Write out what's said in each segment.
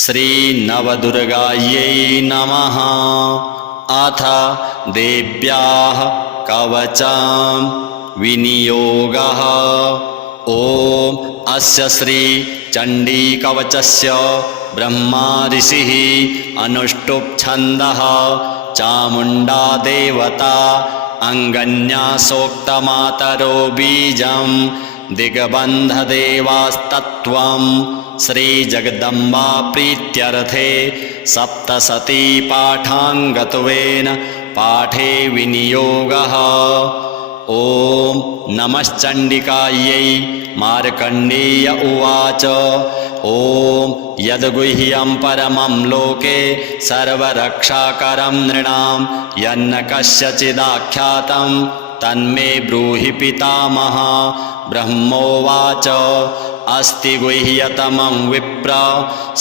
श्रीनवदुर्गायै नमः। अथ देव्याः कवचं विनियोगः। ॐ अस्य श्री चण्डीकवचस्य ब्रह्मा ऋषिः अनुष्टुप् छन्दः चामुण्डा देवता अङ्गन्यासोक्तमातरो बीजं दिग्बन्धदेवास्तत्त्वं श्रीजगदम्बा प्रीत्यर्थे सप्तशती पाठाङ्गत्वेन पाठे विनियोगः। ॐ नमश्चण्डिकायै। मार्कण्डेय उवाच। ॐ यद्गुह्यं परमं लोके सर्वरक्षाकरं नृणां यन्न कस्यचिदाख्यातं तन्मे ब्रूहि पितामह। ब्रह्मोवाच। अस्ति गुह्यतमं विप्र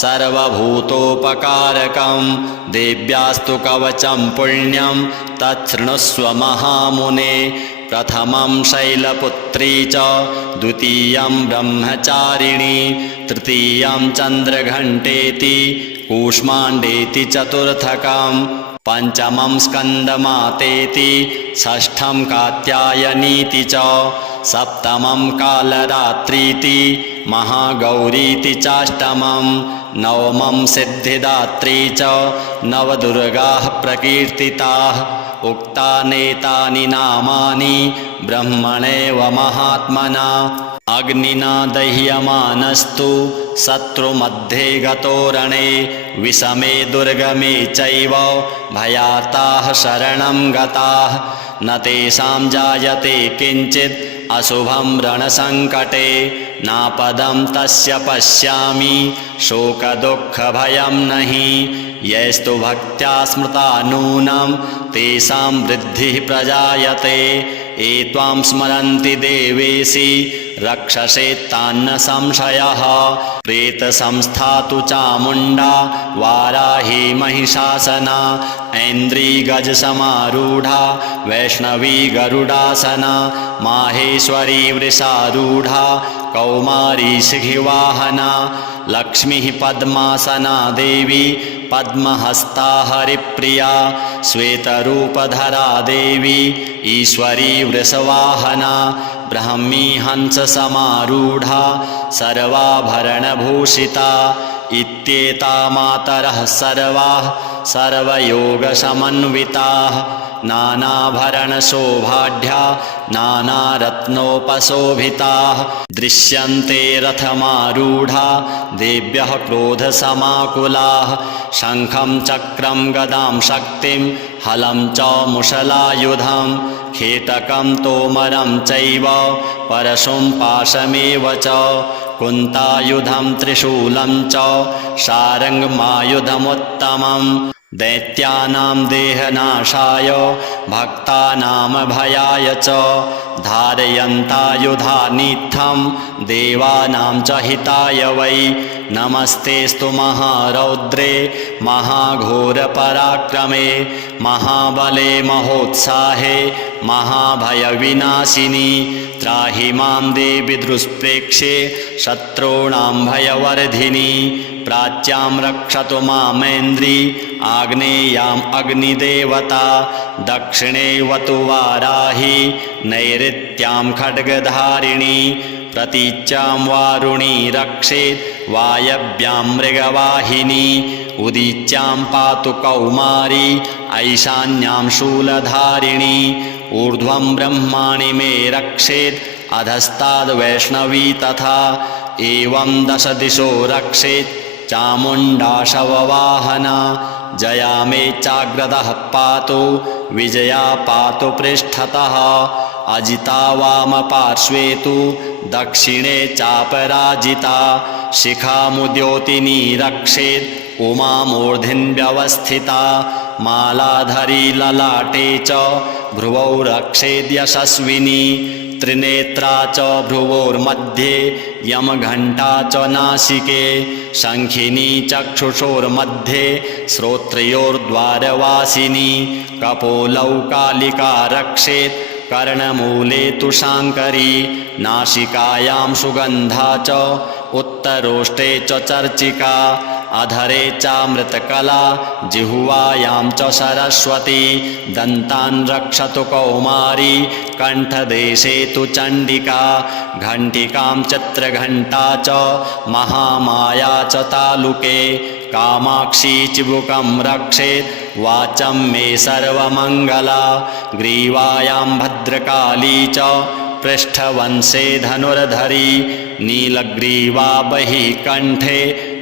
सर्वभूतोपकारकं देव्यास्तु कवचं पुण्यं तच्छृणुष्व महामुने। प्रथमं शैलपुत्री च द्वितीयं ब्रह्मचारिणी तृतीयं चन्द्रघण्टेति कूष्माण्डेति चतुर्थकं पंचमं स्कन्दमातेति षष्ठं कात्यायनीति च सप्तमं कालरात्रीति महागौरीति चाष्टमं नवमं सिद्धिदात्री च नवदुर्गाः प्रकीर्तिताः। उक्तानेतानि नामानि ब्रह्मणेव महात्मना। अग्निना दह्यमानस्तु शत्रुमध्ये गतो रणे विषमे दुर्गमे चैव भयार्ताः शरणं गताः। न तेषां जायते किञ्चित् अशुभं रणसङ्कटे नापदं तस्य पश्यामि शोकदुःखभयं नहि। यैस्तु भक्त्या स्मृता नूनं तेषां वृद्धिः प्रजायते। ये त्वां स्मरन्ति देवेशि रक्षसे तान्न संशयः। प्रेतसंस्था तु चामुण्डा वाराही महिषासना ऐन्द्री गजसमारूढा वैष्णवी गरुडासना माहेश्वरी वृषारूढा कौमारी सिंहवाहना लक्ष्मीः पद्मासना देवी पद्महस्ता हरिप्रिया श्वेतरूपधरा देवी ईश्वरी वृषवाहना ब्राह्मी हंससमारूढा सर्वाभरणभूषिता। इत्येता मातरः सर्वाः सर्वयोगसमन्विताः नानाभरणशोभाढ्या नानारत्नोपशोभिताः। दृश्यन्ते रथमारूढा देव्यः क्रोधसमाकुलाः शङ्खं चक्रं गदां शक्तिं हलं च मुशलायुधं खेटकं तोमरं चैव परशुं पाशमेव च कुन्तायुधं त्रिशूलं च शारङ्गमायुधमुत्तमम् दैत्यानां देहनाशाय भक्तानां भयाय च धारयन्तायुधानीत्थं देवानां च हिताय वै। नमस्तेस्तु महारौद्रे महाघोरपराक्रमे महाबले महोत्साहे महाभयविनाशिनी त्राहि मां देवि दुष्प्रेक्ष्ये शत्रूणां भयवर्धिनी। प्राच्यां रक्षतु मामेन्द्री आग्नेयाम् अग्निदेवता दक्षिणे वतु वाराही नैऋत्यां खड्गधारिणी प्रतीच्यां वारुणी रक्षेत् वायव्यां मृगवाहिनी उदीच्यां पातु कौमारी ऐशान्यां शूलधारिणी ऊर्ध्वं ब्रह्माणि मे रक्षेत् अधस्ताद्वैष्णवी तथा एवं दश दिशो रक्षेत् चामुण्डा शववाहना। जया मे चाग्रतः पातु विजया पातु पृष्ठतः अजिता वामपार्श्वे तु दक्षिणे चापराजिता शिखामुद्योतिनी रक्षेत् उमा मूर्ध्न्यवस्थिता मालाधरी ललाटे च भ्रुवौ रक्षेद्यशस्विनी त्रिनेत्रा च भ्रुवोर्मध्ये यमघण्टा च नासिके शङ्खिनी चक्षुषोर्मध्ये श्रोत्रयोर्द्वारवासिनी कपोलौ कालिका रक्षेत् कर्णमूले तु शाङ्करी नासिकायां सुगन्धा च उत्तरोष्टे च चर्चिका अधरे चामृतकला जिह्वायां च सरस्वती दन्तान् रक्षतु कौमारी कण्ठदेशे तु चण्डिका घण्टिकां चित्रघण्टा च महामाया च तालुके कामाक्षी चिबुकं रक्षेत् वाचं मे सर्वमङ्गला ग्रीवायां भद्रकाली च पृष्ठवंशे धनुर्धरी नीलग्रीवा बहिः कण्ठे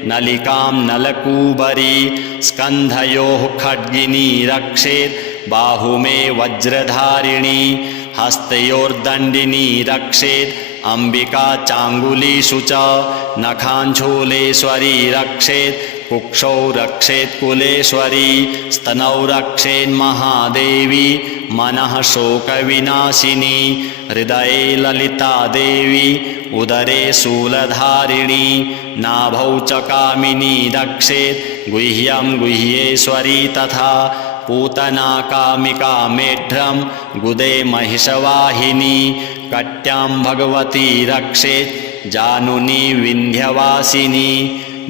नलिकां नलकूबरी स्कन्धयोः खड्गिनी रक्षेत् बाहुमे वज्रधारिणी हस्तयोर्दण्डिनी रक्षेत् अम्बिका चाङ्गुलीषु च नखाञ्छूलेश्वरी रक्षेत् कुक्षौ रक्षेत् कुलेश्वरी स्तनौ रक्षेन्महादेवी मनः शोकविनाशिनी हृदये ललिता देवी उदरे शूलधारिणी नाभौ च कामिनी रक्षेत् गुह्यं गुह्येश्वरी तथा पूतना कामिका मेढ्रं गुदे महिषवाहिनी कट्यां भगवती रक्षेत् जानुनी विन्ध्यवासिनी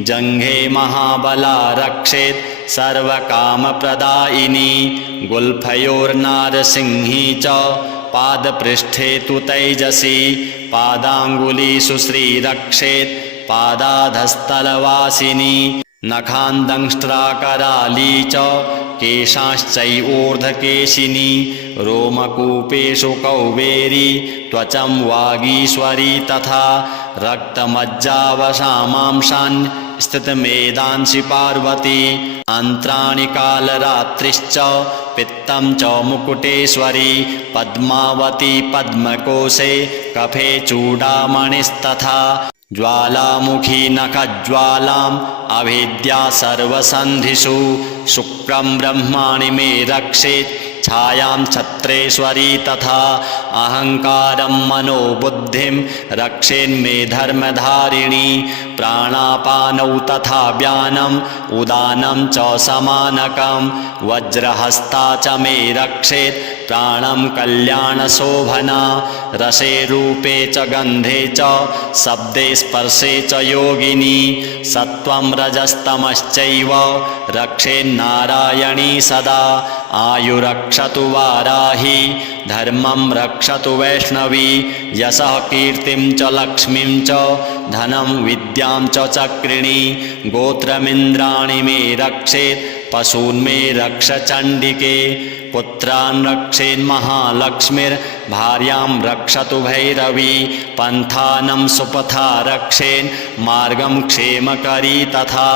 जङ्घे महाबला रक्षेत् सर्वकामप्रदायिनी गुल्फयोर्नारसिंही च पादपृष्ठे तु तैजसी पादाङ्गुलीषु श्रीरक्षेत् पादाधस्तलवासिनी नखान्दंष्ट्राकराली च केशाश्चैवोर्ध्वकेशिनी रोमकूपेषु कौबेरी त्वचं वागीश्वरी तथा रक्तमज्जावशामांशान् स्थितमेदांसि पार्वती अन्त्राणि कालरात्रिश्च पित्तं च मुकुटेश्वरी पद्मावती पद्मकोशे कफे चूडामणिस्तथा ज्वालामुखी नखज्वालाम् अभिद्या सर्वसन्धिषु शुक्रं ब्रह्माणि मे रक्षेत् छायां छत्रेश्वरी तथा अहङ्कारं मनोबुद्धिं रक्षेन्मे धर्मधारिणी प्राणापानौ तथा व्यानम् उदानं च समानकं वज्रहस्ता च मे रक्षेत् प्राणं कल्याणशोभना रसे रूपे च गन्धे च शब्दे स्पर्शे च योगिनी सत्त्वं रजस्तमश्चैव रक्षेन्नारायणी सदा आयुरक्षतु वाराही धर्मं रक्षतु वैष्णवी यशः कीर्तिं च लक्ष्मीं च धनं विद्यां च चक्रिणी गोत्रमिन्द्राणि मे रक्षेत् पशून्मे रक्ष चण्डिके पुत्रान् रक्षेन्महालक्ष्मीर्भार्यां रक्षतु भैरवी पन्थानं सुपथा रक्षेन् मार्गं क्षेमकरी तथा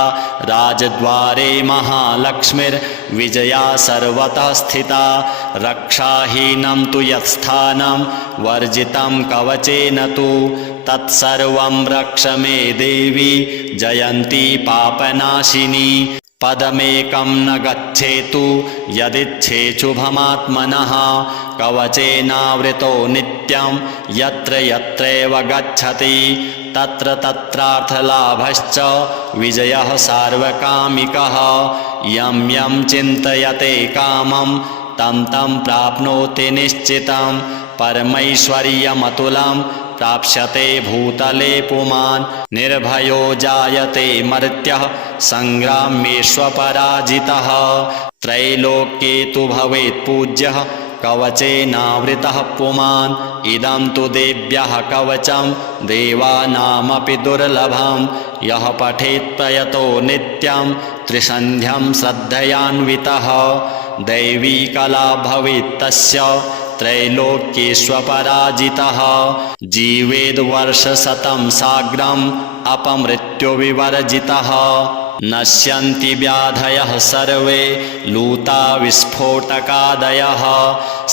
राजद्वारे महालक्ष्मीर्विजया सर्वतः स्थिता रक्षाहीनं तु यत्स्थानं वर्जितं कवचेन तु तत्सर्वं रक्ष मे देवी जयन्ती पापनाशिनी पदमेकं न गच्छेतु यदिच्छेच्छुभमात्मनः कवचेनावृतो नित्यं यत्र यत्रैव गच्छति तत्र तत्रार्थलाभश्च विजयः सार्वकामिकः यं यं चिन्तयते कामं तं तं प्राप्नोति निश्चितं परमैश्वर्यमतुलं प्राप्स्यते भूतले पुमान् निर्भयो जायते मर्त्यः सङ्ग्रामेष्वपराजितः त्रैलोक्ये तु भवेत् पूज्यः कवचेनावृतः पुमान् इदं तु देव्यः कवचं देवानामपि दुर्लभं यः पठेत् प्रयतो नित्यं त्रिसन्ध्यं श्रद्धयान्वितः दैवी कला भवेत् तस्य त्रैलोक्येष्वपराजितः जीवेद्वर्षशतं साग्रम् अपमृत्युविवर्जितः नश्यन्ति व्याधयः सर्वे लूता विस्फोटकादयः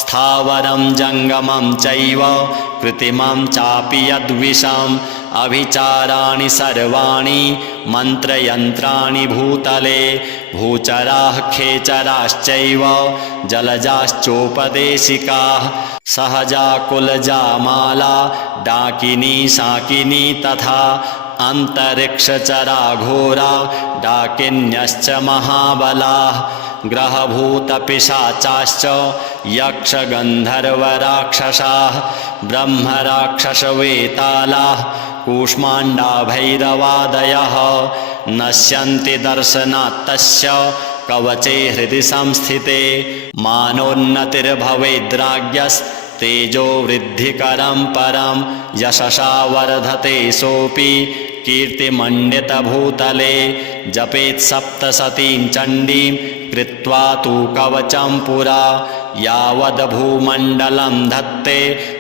स्थावरं जङ्गमं चैव कृत्रिमं चापि यद्विषम् अभिचाराणि सर्वाणि मन्त्रयन्त्राणि भूतले भूचराः खेचराश्चैव जलजाश्चोपदेशिकाः सहजा कुलजा माला डाकिनी शाकिनी तथा अन्तरिक्षचरा घोरा डाकिन्यश्च महाबलाः ग्रहभूतपिशाचाश्च यक्षगन्धर्वराक्षसाः ब्रह्मराक्षसवेतालाः कूष्माण्डाभैरवादयः नश्यन्ति दर्शनात्तस्य कवचे हृदि संस्थिते मानोन्नतिर्भवेद्राज्ञस्तेजो वृद्धिकरं परं यशसा वर्धते सोऽपि कीर्तिमण्डितभूतले जपेत् सप्तशतीं चण्डीं कृत्वा तु कवचं पुरा यावद्भूमण्डलं धत्ते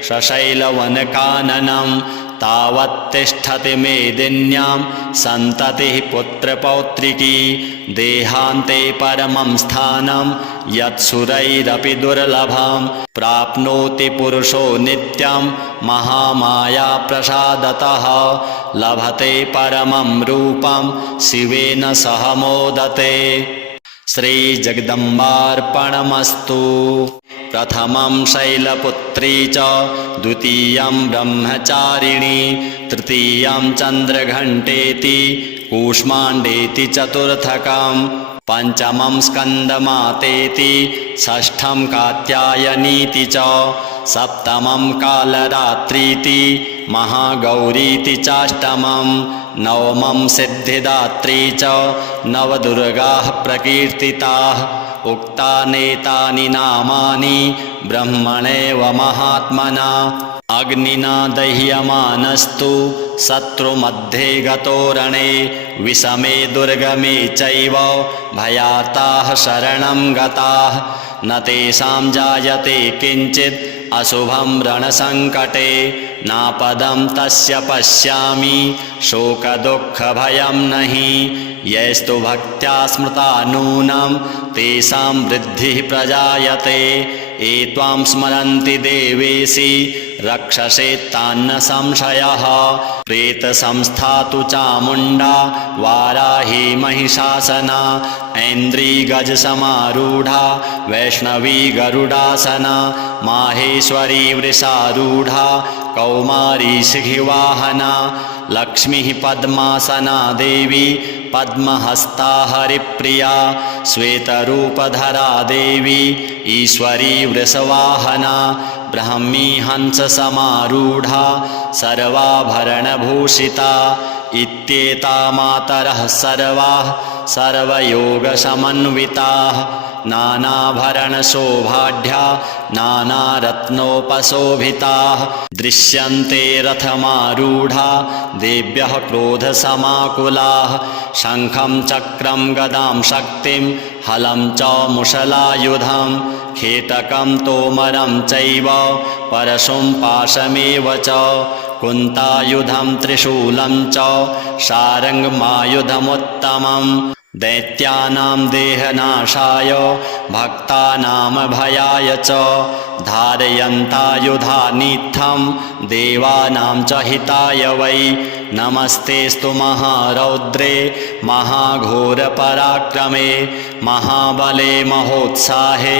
सशैलवनकाननं तावत्तिष्ठति मेदिन्यां सन्ततिः पुत्रपौत्रिकी देहान्ते परमं स्थानं यत्सुरैरपि दुर्लभं प्राप्नोति पुरुषो नित्यं महामायाप्रसादतः लभते परमं रूपं शिवेन सह मोदते। श्रीजगदम्बार्पणमस्तु। प्रथमं शैलपुत्री च द्वितीयं ब्रह्मचारिणी तृतीयं चन्द्रघण्टेति कूष्माण्डेति चतुर्थकं पंचमं स्कन्दमातेति षष्ठं कात्यायनीति च सप्तमं कालरात्रीति महागौरीति चाष्टमं नवमं सिद्धिदात्री च नवदुर्गाः प्रकीर्तिताः उक्तानेतानि नामानि ब्रह्मणेव महात्मना अग्निना दह्यमानस्तु शत्रुमध्ये गतो रणे विषमे दुर्गमे चैव भयार्ताः शरणं गताः न तेषां जायते किञ्चित् अशुभं रणसङ्कटे नापदं तस्य पश्यामि शोकदुःखभयं नहि यैस्तु भक्त्या स्मृता नूनं तेषां वृद्धिः प्रजायते ये त्वां स्मरन्ति देवेशि रक्षसे तान्न संशयः प्रेतसंस्था तु चामुण्डा वाराही महिषासना ऐन्द्री गजसमारूढा वैष्णवी गरुडासना माहेश्वरी वृषारूढा कौमारी शिखिवाहना लक्ष्मीः पद्मासना देवी पद्महस्ता हरिप्रिया श्वेतरूपधरा देवी ईश्वरी वृषवाहना ब्राह्मी हंससमारूढा सर्वाभरणभूषिता इत्येता मातरः सर्वाः सर्वयोगसमन्विताः नानाभरणशोभाढ्या नानारत्नोपशोभिताः दृश्यन्ते रथमारूढा देव्यः क्रोधसमाकुलाः शङ्खं चक्रं गदां शक्तिं हलं च मुशलायुधं खेटकं तोमरं चैव परशुं पाशमेव च कुन्तायुधं त्रिशूलं च शारङ्गमायुधमुत्तमं दैत्यानां देहनाशाय भक्तानां भयाय च धारयन्तायुधानीत्थं देवानां च हिताय वै नमस्तेस्तु महारौद्रे महाघोरपराक्रमे महाबले महोत्साहे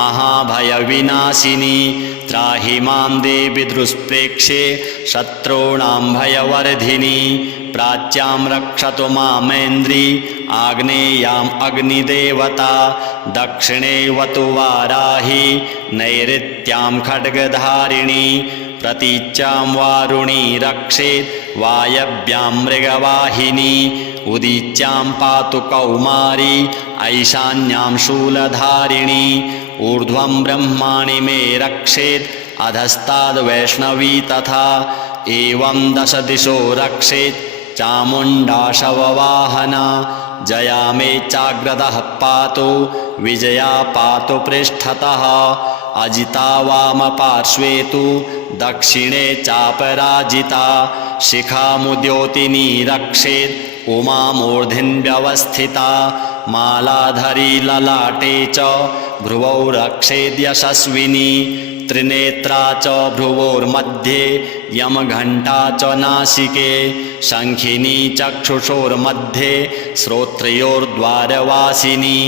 महाभयविनाशिनी त्राहि मां देवि दुष्प्रेक्ष्ये शत्रूणां भयवर्धिनी प्राच्यां रक्षतु मामेन्द्री आग्नेयाम् अग्निदेवता दक्षिणे वतु वाराही नैऋत्यां खड्गधारिणी प्रतीच्यां वारुणी रक्षेत् वायव्यां मृगवाहिनी उदीच्यां पातु कौमारी ऐशान्यां शूलधारिणी ऊर्ध्वं ब्रह्माणि मे रक्षेत् अधस्ताद्वैष्णवी तथा एवं दश दिशो रक्षेत् चामुण्डा शववाहना जया मे चाग्रतः पातु विजया पातु पृष्ठतः अजिता वामपार्श्वे तु दक्षिणे चापराजिता शिखामुद्योतिनी रक्षेत् उमा मूर्ध्न्यवस्थिता मालाधरी ललाटे च भ्रुवौ रक्षेद्यशस्विनी त्रिनेत्रा च भ्रुवोर्मध्ये यमघण्टा च नासिके शङ्खिनी चक्षुषोर्मध्ये श्रोत्रयोर्द्वारवासिनी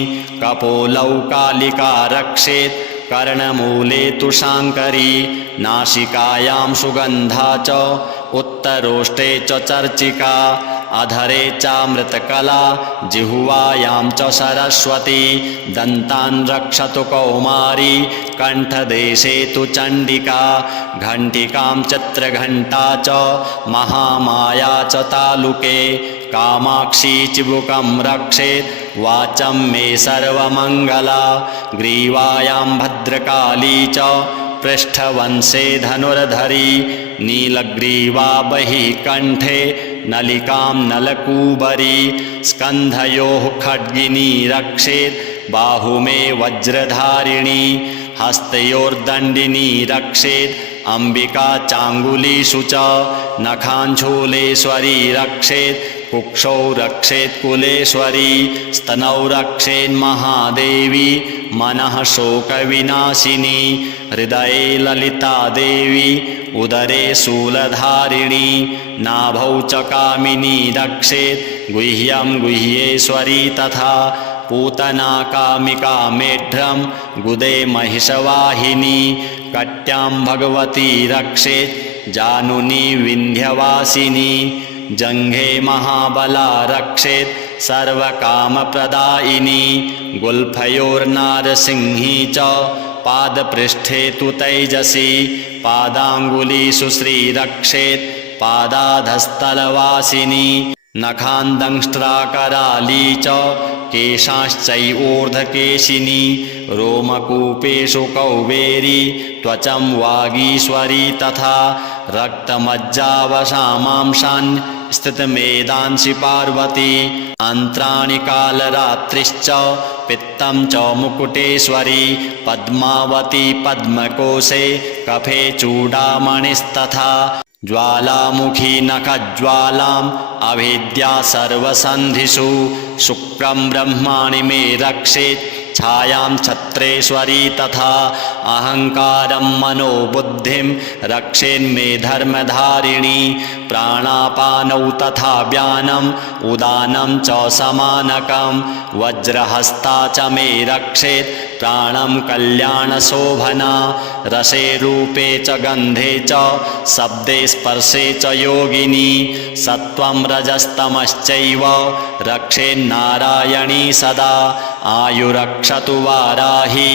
कपोलौ कालिका रक्षेत् कर्णमूले तु शाङ्करी नासिकायां सुगन्धा च उत्तरोष्टे च चर्चिका अधरे चामृतकला जिह्वायां च सरस्वती दन्तान् रक्षतु कौमारी कण्ठदेशे तु चण्डिका घण्टिकां चित्रघण्टा च महामाया च तालुके कामाक्षी चिबुकं रक्षेत् वाचं मे सर्वमङ्गला ग्रीवायां भद्रकाली च पृष्ठवंशे धनुर्धरी नीलग्रीवा बहिः कण्ठे नलिकां नलकूबरी स्कन्धयोः खड्गिनी रक्षेत् बाहुमे वज्रधारिणी हस्तयोर्दण्डिनी रक्षेत् अम्बिका चाङ्गुलीषु च नखाञ्छूलेश्वरी रक्षेत् कुक्षौ रक्षेत् कुलेश्वरी स्तनौ रक्षेन्महादेवी मनः शोकविनाशिनी हृदये ललिता देवी उदरे शूलधारिणी नाभौ च कामिनी रक्षेत् गुह्यं गुह्येश्वरी तथा पूतना कामिका मेढ्रं गुदे महिषवाहिनी कट्यां भगवती रक्षेत् जानुनी विन्ध्यवासिनी जङ्घे महाबला रक्षेत् सर्वकामप्रदायिनी गुल्फयोर्नारसिंही च पादपृष्ठे तु तैजसी पादाङ्गुलीषु श्रीरक्षेत् पादाधस्थलवासिनी नखान्दंष्ट्राकराली च केशाश्चैवोर्ध्वकेशिनी रोमकूपेषु कौबेरी त्वचं वागीश्वरी तथा रक्तमज्जावशामांशान् स्थितमेदांसि पार्वती अन्त्राणि कालरात्रिश्च पित्तं च मुकुटेश्वरी पद्मावती पद्मकोशे कफे चूडामणिस्तथा ज्वालामुखी नखज्वालाम् अभिद्या सर्वसन्धिषु शुक्रं ब्रह्माणि मे रक्षेत् छायां छत्रेश्वरी तथा अहङ्कारं मनोबुद्धिं रक्षेन्मे धर्मधारिणी प्राणापानौ तथा व्यानम् उदानं च समानकं वज्रहस्ता च मे रक्षेत् प्राणं कल्याणशोभना रसे रूपे च गन्धे च शब्दे स्पर्शे च योगिनी सत्त्वं रजस्तमश्चैव रक्षेन्नारायणी सदा आयुरक्षतु वाराही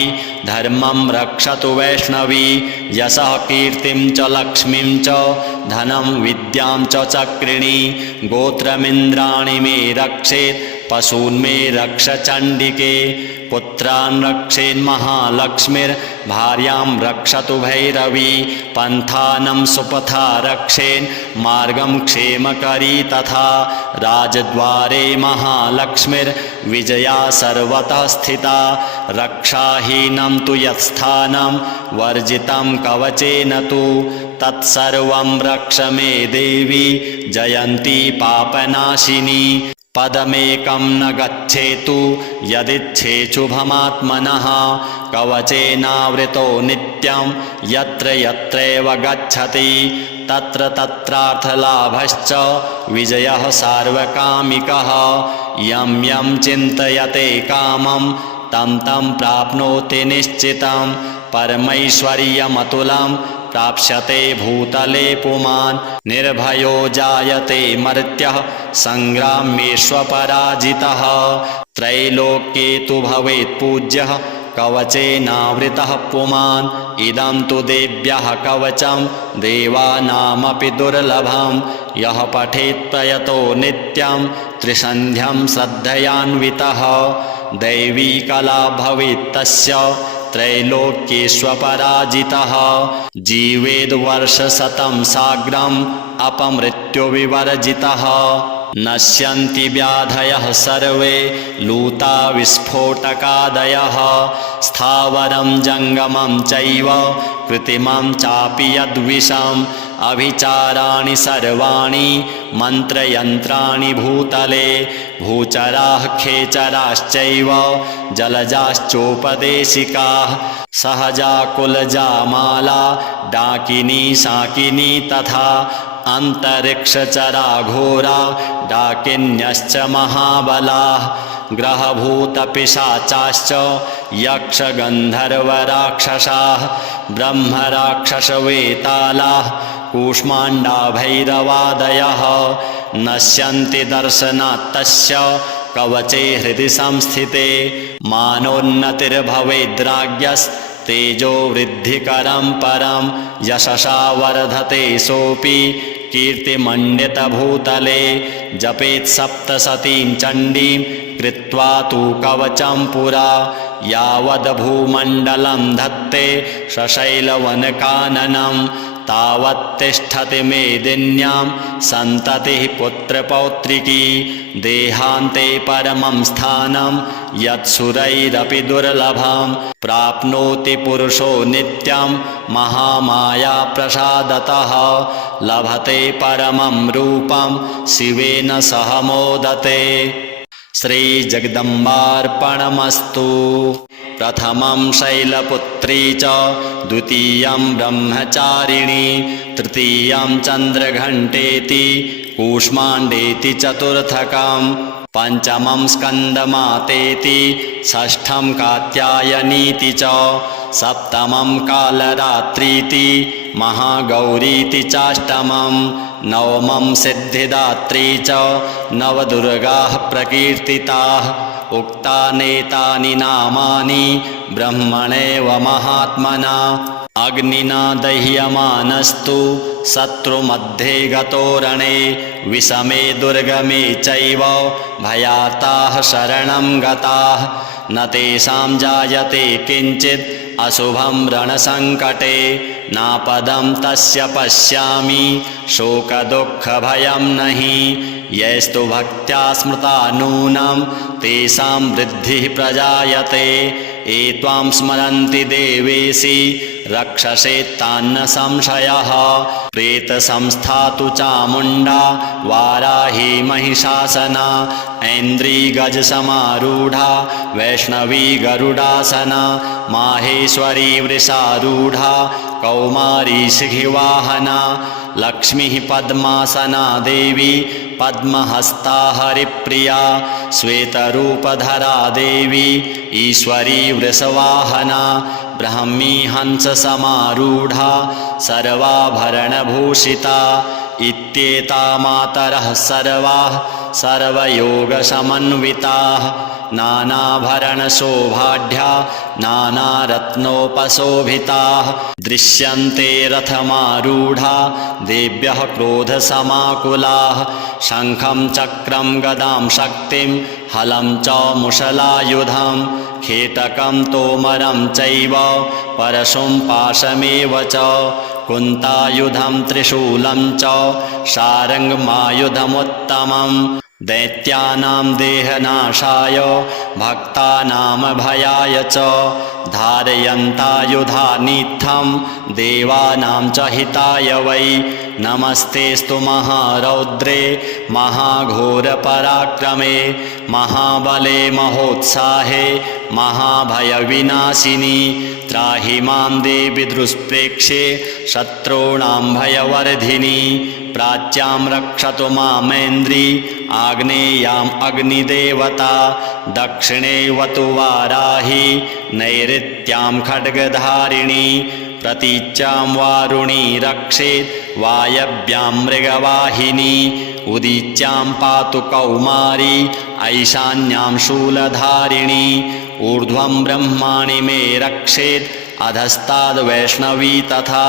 धर्मं रक्षतु वैष्णवी यशः कीर्तिं च लक्ष्मीं च धनं विद्यां च चक्रिणी गोत्रमिन्द्राणि मे रक्षेत् पशून् मे रक्ष चण्डिके पुत्रान् रक्षेन्महालक्ष्मीर्भार्यां रक्षतु भैरवी पन्थानं सुपथा रक्षेन् मार्गं क्षेमकरी तथा राजद्वारे महालक्ष्मीर्विजया सर्वतः स्थिता रक्षाहीनं तु यत्स्थानं वर्जितं कवचेन तु तत्सर्वं रक्ष मे देवी जयन्ती पापनाशिनी पदमेकं न गच्छेतु यदिच्छेच्छुभमात्मनः कवचेनावृतो नित्यं यत्र यत्रैव गच्छति तत्र तत्रार्थलाभश्च विजयः सार्वकामिकः यं यं चिन्तयते कामं तं तं प्राप्नोति निश्चितं परमैश्वर्यमतुलं प्राप्स्यते भूतले पुमान् निर्भयो जायते मर्त्यः संग्रामेष्वपराजितः त्रैलोक्ये तु भवेत् पूज्यः कवचेनावृतः पुमान् इदं तु देव्यः कवचं देवानामपि दुर्लभं यः पठेत् प्रयतो नित्यं त्रिसन्ध्यं श्रद्धयान्वितः दैवी कला भवेत् तस्य त्रैलोक्येष्वपराजितः जीवेद्वर्षशतं साग्रम् अपमृत्युविवर्जितः नश्यन्ति व्याधयः सर्वे लूता विस्फोटकादयः स्थावरं जङ्गमं चैव कृत्रिमं चापि यद्विषम् अभिचाराणि सर्वाणि मन्त्रयन्त्राणि भूतले भूचराः खेचराश्चैव जलजाश्चोपदेशिकाः सहजा कुलजा माला डाकिनी शाकिनी तथा अन्तरिक्षचरा घोरा डाकिन्यश्च महाबलाः ग्रहभूतपिशाचाश्च यक्षगन्धर्वराक्षसाः ब्रह्मराक्षसवेतालाः कूष्माण्डा भैरवादयः नश्यन्ति दर्शनात् तस्य कवचे हृदि संस्थिते मानोन्नतिर्भवेद्राज्ञस्तेजो वृद्धिकरं परं यशसा वर्धते सोऽपि कीर्तिमण्डितभूतले जपेत् सप्तशतीं चण्डीं कृत्वा तु कवचं पुरा यावद्भूमण्डलं धत्ते सशैलवनकाननं तावत्तिष्ठति मेदिन्यां सन्ततिः पुत्रपौत्रिकी देहान्ते परमं स्थानं यत्सुरैरपि दुर्लभं प्राप्नोति पुरुषो नित्यं महामायाप्रसादतः लभते परमं रूपं शिवेन सह मोदते। श्रीजगदम्बार्पणमस्तु। प्रथमं शैलपुत्री च द्वितीयं ब्रह्मचारिणी तृतीयं चन्द्रघण्टेति कूष्माण्डेति चतुर्थकं पंचमं स्कन्दमातेति षष्ठं कात्यायनीति च सप्तमं कालरात्रीति महागौरीति चाष्टमं नवमं सिद्धिदात्री च नवदुर्गाः प्रकीर्तिताः उक्तानेतानि नामानि ब्रह्मणेव महात्मना अग्निना दह्यमानस्तु शत्रुमध्ये गतो रणे विषमे दुर्गमे चैव भयाताः शरणं गताः न तेषां जायते किञ्चित् अशुभं रणसङ्कटे नापदं तस्य पश्यामि शोकदुःखभयं नहि यैस्तु भक्त्या स्मृता नूनं तेषां वृद्धिः प्रजायते एत्वां स्मरन्ति देवेशि रक्षसे तान्न संशयः प्रेतसंस्था तु चामुण्डा वाराही महिषासना ऐन्द्री गजसमारूढा वैष्णवी गरुडासना माहेश्वरी वृषारूढा कौमारी शिखिवाहना लक्ष्मीः पद्मासना देवी पद्महस्ता हरिप्रिया श्वेतरूपधरा देवी ईश्वरी वृषवाहना ब्राह्मी हंससमारूढा सर्वाभरणभूषिता इत्येता मातरः सर्वाः सर्वयोगसमन्विताः नानाभरणशोभाढ्या नानारत्नोपशोभिताः दृश्यन्ते रथमारूढा देव्यः क्रोधसमाकुलाः शङ्खं चक्रं गदां शक्तिं हलं च मुशलायुधं खेटकं तोमरं चैव परशुं पाशमेव च कुन्तायुधं त्रिशूलं च शारङ्गमायुधमुत्तमं दैत्यानां देहनाशाय भक्तानां भयाय च धारयन्तायुधानीत्थं देवानां च हिताय वै नमस्तेस्तु महारौद्रे महाघोरपराक्रमे महाबले महोत्साहे महाभयविनाशिनी त्राहि मां देवि दुष्प्रेक्ष्ये शत्रूणां भयवर्धिनी प्राच्यां रक्षतु मामेन्द्री आग्नेयाम् अग्निदेवता दक्षिणे वतु वाराही नैऋत्यां खड्गधारिणी प्रतीच्यां वारुणी रक्षेत् वायव्यां मृगवाहिनी उदीच्यां पातु कौमारी ऐशान्यां शूलधारिणी ऊर्ध्वं ब्रह्माणि मे रक्षेत् अधस्ताद्वैष्णवी तथा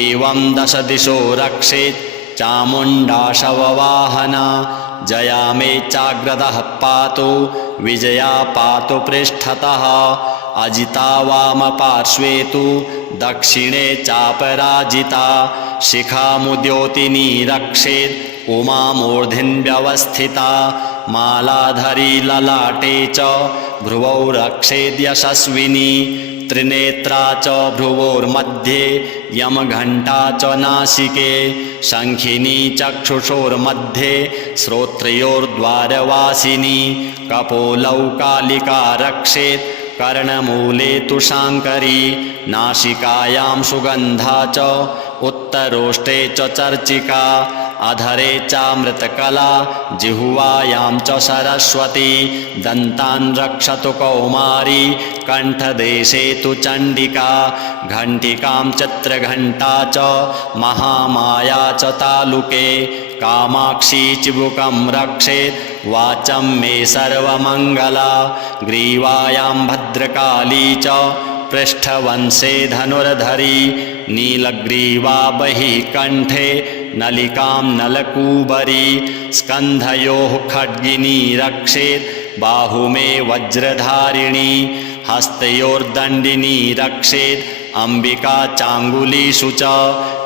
एवं दश दिशो रक्षेत् चामुण्डा शववाहना जया मे चाग्रतः पातु विजया पातु पृष्ठतः अजिता वामपार्श्वे तु दक्षिणे चापराजिता शिखामुद्योतिनी रक्षेत् उमा मूर्ध्न्यवस्थिता मालाधरी ललाटे च भ्रुवौ रक्षेद्यशस्विनी त्रिनेत्रा च भ्रुवोर्मध्ये यमघण्टा च नासिके शङ्खिनी चक्षुषोर्मध्ये श्रोत्रयोर्द्वारवासिनी कपोलौ कालिका रक्षेत् कर्णमूले तु शाङ्करी नासिकायां सुगन्धा च उत्तरोष्टे च चर्चिका अधरे चामृतकला जिह्वायां च सरस्वती दन्तान् रक्षतु कौमारी कण्ठदेशे तु चण्डिका घण्टिकां चित्रघण्टा च महामाया च तालुके कामाक्षी चिबुकं रक्षेत् वाचं मे सर्वमङ्गला ग्रीवायां भद्रकाली च पृष्ठवंशे धनुर्धरी नीलग्रीवा बहिः कण्ठे नलिकां नलकूबरी स्कन्धयोः खड्गिनी रक्षेत् बाहुमे वज्रधारिणी हस्तयोर्दण्डिनी रक्षेत् अम्बिका चाङ्गुलीषु च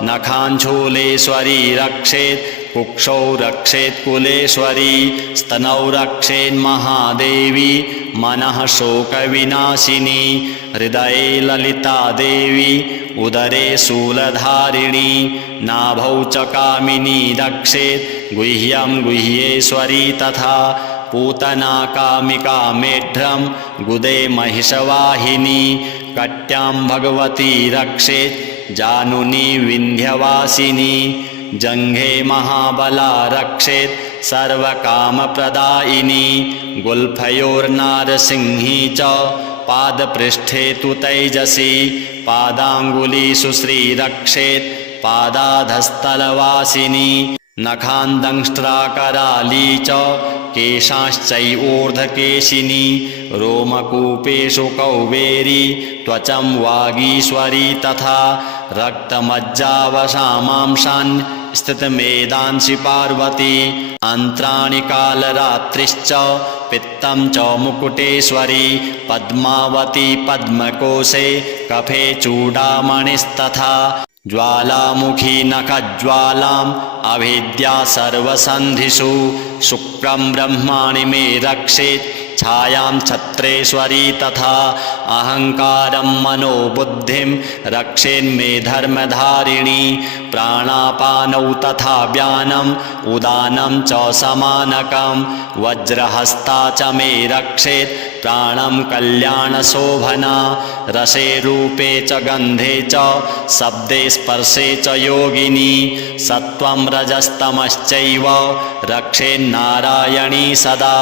नखाञ्छूलेश्वरी रक्षेत् कुक्षौ रक्षेत् कुलेश्वरी स्तनौ रक्षेन्महादेवी मनः शोकविनाशिनी हृदये ललिता देवी उदरे शूलधारिणी नाभौ च कामिनी रक्षेत् गुह्यं गुह्येश्वरी तथा पूतना कामिका मेढ्रं गुदे महिषवाहिनी कट्यां भगवती रक्षेत् जानुनी विन्ध्यवासिनी जङ्घे महाबला रक्षेत् सर्वकामप्रदायिनी गुल्फयोर्नारसिंही च पादपृष्ठे तु तैजसी पादाङ्गुलीषु श्रीरक्षेत् पादाधस्थलवासिनी नखान्दंष्ट्राकराली च केशाश्चैवोर्ध्वकेशिनी रोमकूपेषु कौबेरी त्वचं वागीश्वरी तथा रक्तमज्जावशामांशान् स्थितमेदांसि पार्वती अन्त्राणि कालरात्रिश्च पित्तं च मुकुटेश्वरी पद्मावती पद्मकोशे कफे चूडामणिस्तथा ज्वालामुखी नखज्वालाम् अभिद्या सर्वसन्धिषु शुक्रं ब्रह्माणि मे रक्षेत् छायां छत्रेश्वरी तथा अहङ्कारं मनोबुद्धिं रक्षेन्मे धर्मधारिणी प्राणापानौ तथा व्यानम् उदानं च समानकं वज्रहस्ता च मे रक्षेत् प्राणं कल्याणशोभना रसे रूपे च गन्धे च शब्दे स्पर्शे च योगिनी सत्त्वं रजस्तमश्चैव रक्षेन्नारायणी सदा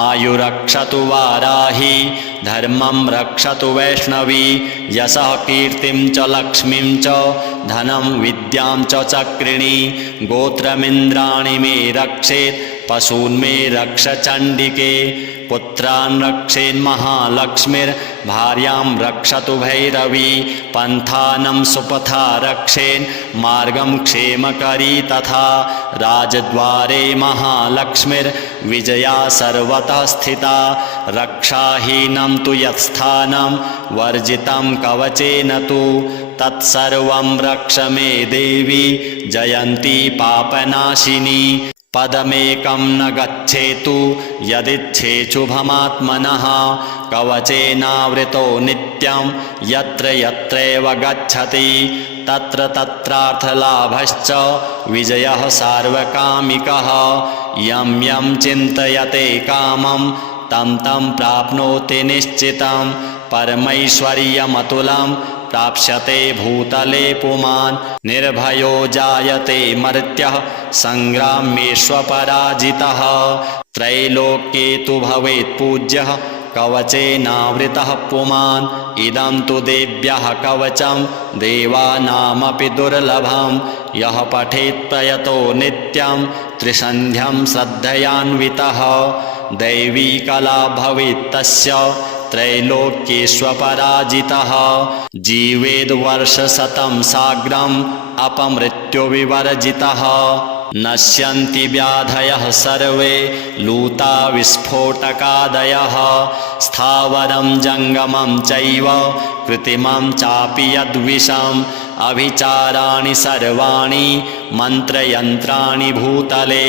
आयुरक्षतु वाराही धर्मं रक्षतु वैष्णवी यशः कीर्तिं च लक्ष्मीं च धनं विद्यां च चक्रिणी गोत्रमिन्द्राणि मे रक्षेत् पशून् मे रक्ष चण्डिके पुत्रान् रक्षेन्महालक्ष्मीर्भार्यां रक्षतु भैरवी पन्थानं सुपथा रक्षेन् मार्गं क्षेमकरी तथा राजद्वारे महालक्ष्मीर्विजया सर्वतः स्थिता रक्षाहीनं तु यत्स्थानं वर्जितं कवचेन तु तत्सर्वं रक्ष मे देवी जयन्ती पापनाशिनी पदमेकं न गच्छेतु यदिच्छेच्छुभमात्मनः कवचेनावृतो नित्यं यत्र यत्रैव गच्छति तत्र तत्रार्थलाभश्च विजयः सार्वकामिकः यं यं चिन्तयते कामं तं तं प्राप्नोति निश्चितं परमैश्वर्यमतुलं प्राप्स्यते भूतले पुमान् निर्भयो जायते मर्त्यः संग्राम्येष्वपराजितः त्रैलोक्ये तु भवेत् पूज्यः कवचेनावृतः पुमान् इदं तु देव्यः कवचं देवानामपि दुर्लभं यः पठेत् प्रयतो नित्यं त्रिसन्ध्यं श्रद्धयान्वितः दैवी कला भवेत् तस्य त्रैलोक्येष्वपराजितः जीवेद्वर्षशतं साग्रम् अपमृत्युविवर्जितः नश्यन्ति व्याधयः सर्वे लूता विस्फोटकादयः स्थावरं जङ्गमं चैव कृत्रिमं चापि यद्विषम् अभिचाराणि सर्वाणि मन्त्रयन्त्राणि भूतले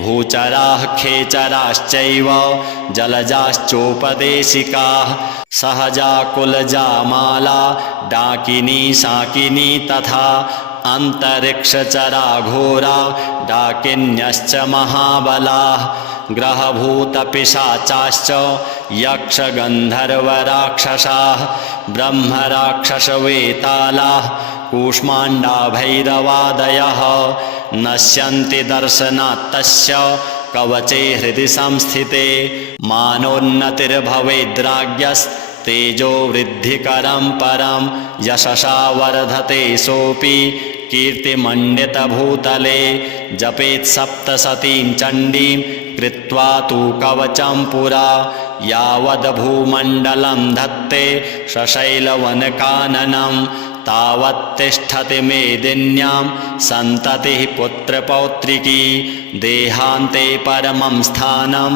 भूचराः खेचराश्चैव जलजाश्चोपदेशिकाः सहजा कुलजा माला डाकिनी शाकिनी तथा अन्तरिक्षचरा घोरा डाकिन्यश्च महाबलाः ग्रहभूतपिशाचाश्च यक्षगन्धर्वराक्षसाः ब्रह्मराक्षसवेतालाः कूष्माण्डा भैरवादयः नश्यन्ति दर्शनात् तस्य कवचे हृदि संस्थिते मानोन्नतिर्भवेद्राज्ञस्तेजो वृद्धिकरं परं यशसा वर्धते सोऽपि कीर्तिमण्डितभूतले जपेत् सप्तशतीं चण्डीं कृत्वा तु कवचं पुरा यावद्भूमण्डलं धत्ते सशैलवनकाननं तावत्तिष्ठति मेदिन्यां सन्ततिः पुत्रपौत्रिकी देहान्ते परमं स्थानं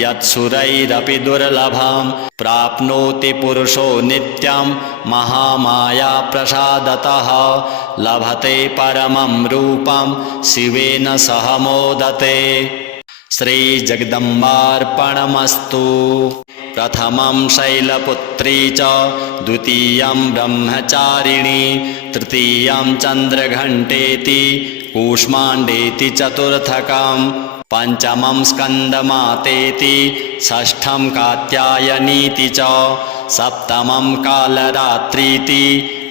यत्सुरैरपि दुर्लभं प्राप्नोति पुरुषो नित्यं महामायाप्रसादतः लभते परमं रूपं शिवेन सह मोदते। श्रीजगदम्बार्पणमस्तु। प्रथमं शैलपुत्री च द्वितीयं ब्रह्मचारिणी तृतीयं चन्द्रघण्टेति कूष्माण्डेति चतुर्थकं पंचमं स्कन्दमातेति षष्ठं कात्यायनीति च सप्तमं कालरात्रीति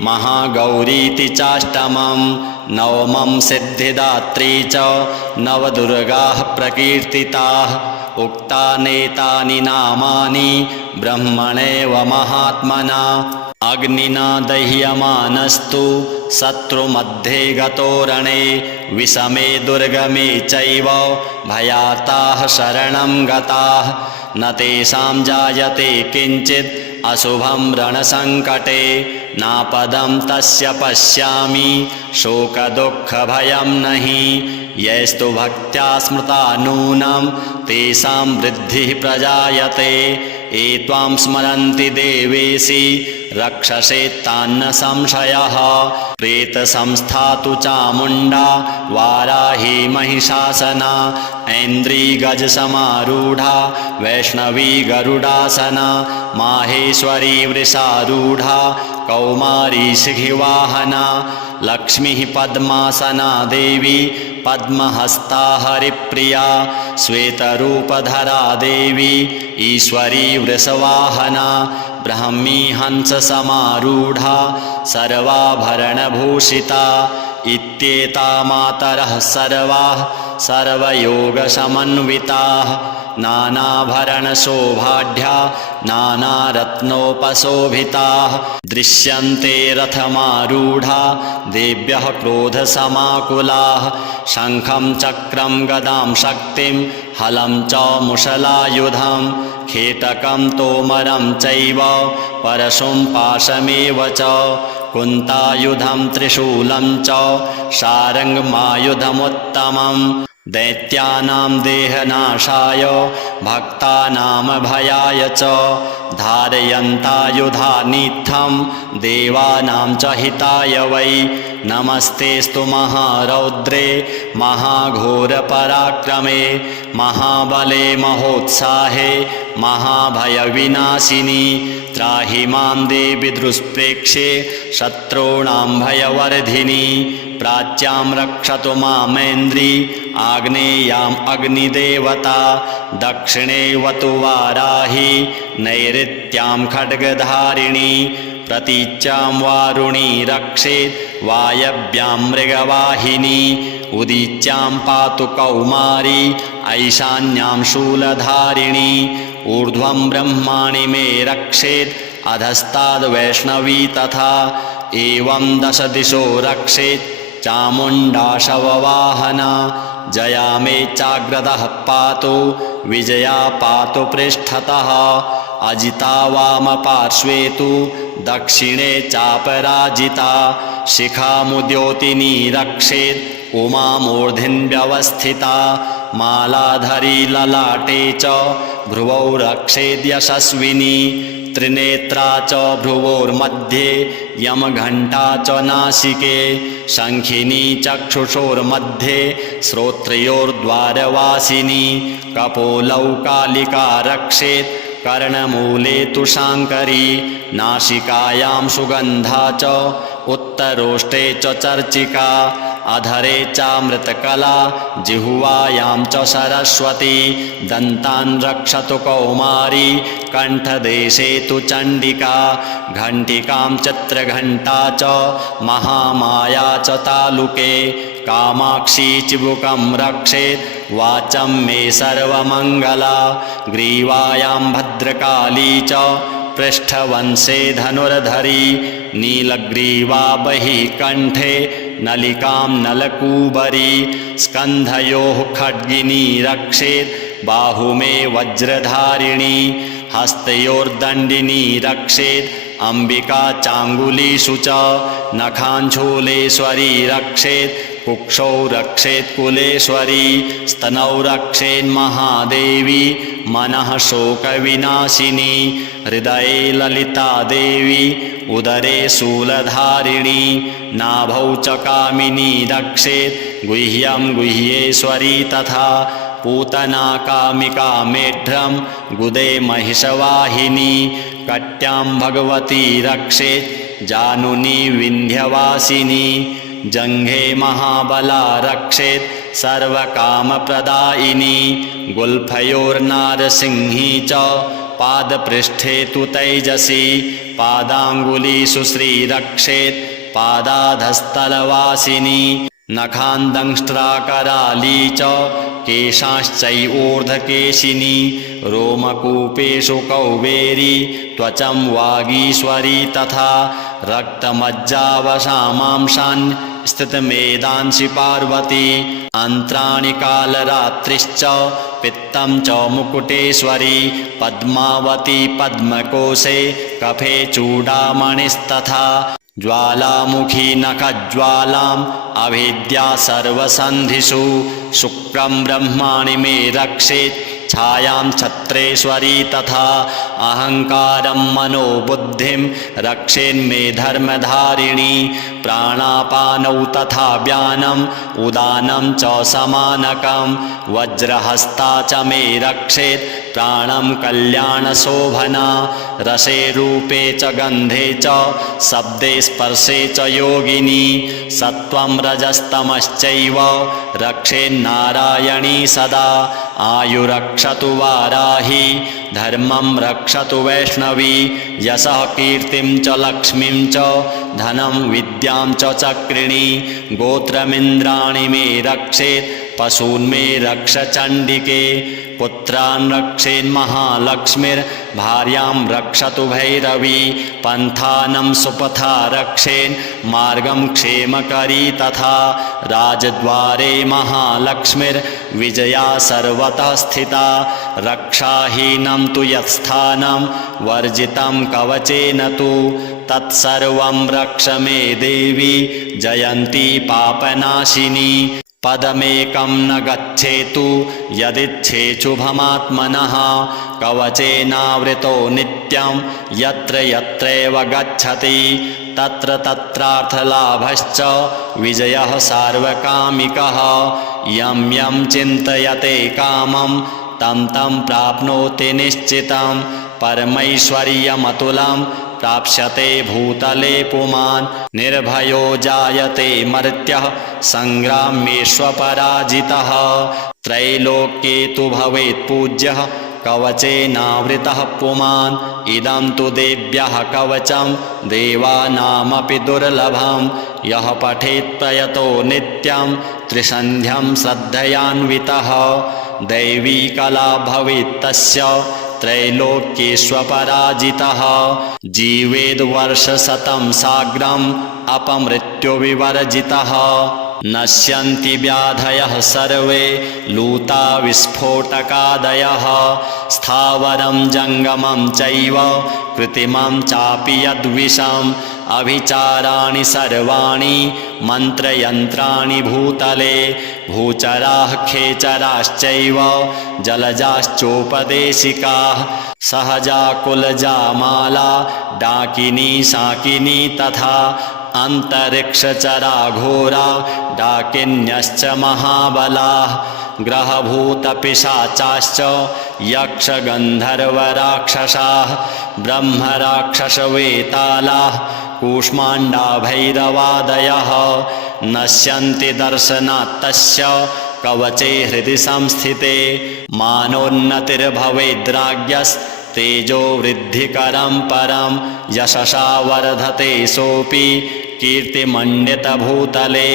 महागौरीति चाष्टमं नवमं सिद्धिदात्री च नवदुर्गाः प्रकीर्तिताः उक्तानेतानि नामानि ब्रह्मणेव महात्मना अग्निना दह्यमानस्तु शत्रुमध्ये गतोरणे विषमे दुर्गमे चैव भयार्ताः शरणं गताः न तेषां जायते किञ्चित् अशुभं रणसङ्कटे नापदं तस्य पश्यामि शोकदुःखभयं नहि यैस्तु भक्त्या स्मृता नूनं तेषां वृद्धिः प्रजायते ये त्वां स्मरन्ति देवेशि रक्षसे तान्न संशयः प्रेतसंस्था तु चामुण्डा वाराही महिषासना ऐन्द्री गजसमारूढा वैष्णवी गरुडासना माहेश्वरी वृषारूढा कौमारी सिंहवाहना लक्ष्मीः पद्मासना देवी पद्महस्ता हरिप्रिया श्वेतरूपधरा देवी ईश्वरी वृषवाहना ब्राह्मी हंससमारूढा सर्वाभरणभूषिता इत्येता मातरः सर्वाः सर्वयोगसमन्विताः नानाभरणशोभाढ्या नानारत्नोपशोभिताः दृश्यन्ते रथमारूढा देव्यः क्रोधसमाकुलाः शङ्खं चक्रं गदां शक्तिं हलं च मुशलायुधं खेटकं तोमरं चैव परशुं पाशमेव च कुन्तायुधं त्रिशूलं च शारङ्गमायुधमुत्तमं दैत्यानां देहनाशाय भक्तानां भयाय च धारयन्तायुधानीत्थं देवानां च हिताय वै नमस्तेस्तु महारौद्रे महाघोरपराक्रमे महाबले महोत्साहे महाभयविनाशिनी त्राहि मां देवि दुष्प्रेक्षे शत्रूणां भयवर्धिनी प्राच्यां रक्षतु मामेन्द्री आग्नेयाम् अग्निदेवता दक्षिणे वतु वाराही नैऋत्यां खड्गधारिणी प्रतीच्यां वारुणी रक्षेत् वायव्यां मृगवाहिनी उदीच्यां पातु कौमारी ऐशान्यां शूलधारिणी ऊर्ध्वं ब्रह्माणि मे रक्षेत् अधस्ताद् वैष्णवी तथा एवं दश दिशो रक्षेत् चामुण्डा शववाहना जया मे चाग्रतः पातु विजया पातु पृष्ठतः अजिता वामपार्श्वे तु दक्षिणे चापराजिता शिखामुद्योतिनी रक्षेत् उमा मूर्ध्न्यवस्थिता मालाधरी ललाटे च भ्रुवौ रक्षेद्यशस्विनी त्रिनेत्रा च भ्रुवोर्मध्ये यमघण्टा च नासिके शङ्खिनी चक्षुषोर्मध्ये श्रोत्रयोर्द्वारवासिनी कपोलौ कालिका रक्षेत् कर्णमूले तु शाङ्करी नासिकायां सुगन्धा च उत्तरोष्टे च चर्चिका अधरे चामृतकला जिह्वायां च सरस्वती दन्तान् रक्षतु कौमारी कण्ठदेशे तु चण्डिका घण्टिकां चित्रघण्टा च महामाया च तालुके कामाक्षी चिबुकं रक्षेत् वाचं मे सर्वमङ्गला ग्रीवायां भद्रकाली च पृष्ठवंशे धनुर्धरी नीलग्रीवा बहिः कण्ठे नलिकां नलकूबरी स्कन्धयोः खड्गिनी रक्षेत् बाहुमे वज्रधारिणी हस्तयोर्दण्डिनी रक्षेत् अम्बिका चाङ्गुलीषु च नखाञ्छूलेश्वरी रक्षेत् कुक्षौ रक्षेत् कुलेश्वरी स्तनौ रक्षेन्महादेवी मनः शोकविनाशिनी हृदये ललिता देवी उदरे शूलधारिणी नाभौ च कामिनी रक्षेत् गुह्यं गुह्येश्वरी तथा पूतना कामिका मेढ्रं गुदे महिषवाहिनी कट्यां भगवती रक्षेत् जानुनी विन्ध्यवासिनी जङ्घे महाबला रक्षेत् सर्वकामप्रदायिनी गुल्फयोर्नारसिंही च पादपृष्ठे तु तैजसी पादाङ्गुलीषु श्रीरक्षेत् पादाधस्तलवासिनी नखान्दंष्ट्राकराली च केशाश्चैवोर्ध्वकेशिनी रोमकूपेषु कौबेरी त्वचं वागीश्वरी तथा रक्तमज्जावशामांशान् स्थितमेदांसि पार्वती अन्त्राणि कालरात्रिश्च पित्तं च मुकुटेश्वरी पद्मावती पद्मकोशे कफे चूडामणिस्तथा ज्वालामुखी नखज्वालाम् अभिद्या सर्वसन्धिषु शुक्रं ब्रह्माणि मे रक्षेत् छायां छत्रेश्वरी तथा अहङ्कारं मनोबुद्धिं रक्षेन्मे धर्मधारिणी प्राणापानौ तथा व्यानम् उदानं च समानकं वज्रहस्ता च मे रक्षेत् प्राणं कल्याणशोभना रसे रूपे च गन्धे च शब्दे स्पर्शे च योगिनी सत्वं रजस्तमश्चैव रक्षेन्नारायणी सदा आयुरक्षतु वाराही धर्मं रक्षतु वैष्णवी यशः कीर्तिं च लक्ष्मीं च धनं विद्यां च चक्रिणी गोत्रमिन्द्राणि मे रक्षेत् पशून् मे रक्ष चण्डिके पुत्रान् रक्षेन्महालक्ष्मीर्भार्यां रक्षतु भैरवी पन्थानं सुपथा रक्षेन् मार्गं क्षेमकरी तथा राजद्वारे महालक्ष्मीर्विजया सर्वतः स्थिता रक्षाहीनं तु यत्स्थानं वर्जितं कवचेन तु तत्सर्वं रक्ष मे देवी जयन्ती पापनाशिनी पदमेकं न गच्छेतु यदिच्छेच्छुभमात्मनः कवचेनावृतो नित्यं यत्र यत्रैव गच्छति तत्र तत्रार्थलाभश्च विजयः सार्वकामिकः यं यं चिन्तयते कामं तं तं प्राप्नोति निश्चितं परमैश्वर्यमतुलं प्राप्स्यते भूतले पुमान् निर्भयो जायते मर्त्यः संग्राम्येष्वपराजितः त्रैलोक्ये तु भवेत् पूज्यः कवचेनावृतः पुमान् इदं तु देव्यः कवचं देवानामपि दुर्लभं यः पठेत् प्रयतो नित्यं त्रिसन्ध्यं श्रद्धयान्वितः दैवी कला भवेत् तस्य त्रैलोक्येष्वपराजितः जीवेद्वर्षशतं साग्रम् अपमृत्युविवर्जितः नश्यन्ति व्याधयः सर्वे लूता विस्फोटकादयः स्थावरं जङ्गमं चैव कृत्रिमं चापि यद्विषम् अभिचाराणि सर्वाणि मन्त्रयन्त्राणि भूतले भूचराः खेचराश्चैव जलजाश्चोपदेशिकाः सहजा कुलजा माला डाकिनी शाकिनी तथा अन्तरिक्षचरा घोरा डाकिन्यश्च महाबलाः ग्रहभूतपिशाचाश्च यक्षगन्धर्वराक्षसाः ब्रह्मराक्षसवेतालाः कूष्माण्डा भैरवादयः नश्यन्ति दर्शनात् तस्य कवचे हृदि संस्थिते मानोन्नतिर्भवेद्राज्ञस्तेजो वृद्धिकरं परं यशसा वर्धते सोऽपि कीर्तिमण्डितभूतले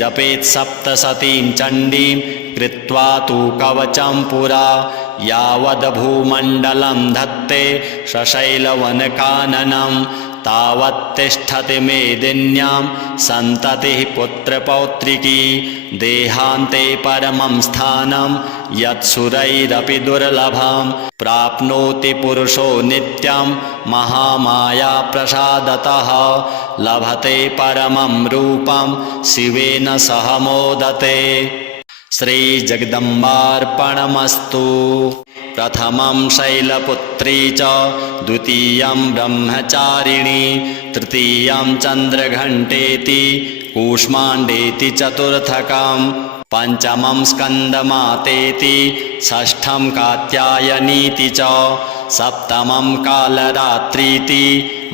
जपेत् सप्तशतीं चण्डीं कृत्वा तु कवचं पुरा यावद्भूमण्डलं धत्ते सशैलवनकाननं तावत्तिष्ठति मेदिन्यां सन्ततिः पुत्रपौत्रिकी देहान्ते परमं स्थानं यत्सुरैरपि दुर्लभं प्राप्नोति पुरुषो नित्यं महामायाप्रसादतः लभते परमं रूपं शिवेन सह मोदते। श्रीजगदम्बार्पणमस्तु। प्रथमं शैलपुत्री च द्वितीयं ब्रह्मचारिणी तृतीयं चन्द्रघण्टेति कूष्माण्डेति चतुर्थकं पंचमं स्कन्दमातेति षष्ठं कात्यायनीति च सप्तमं कालरात्रीति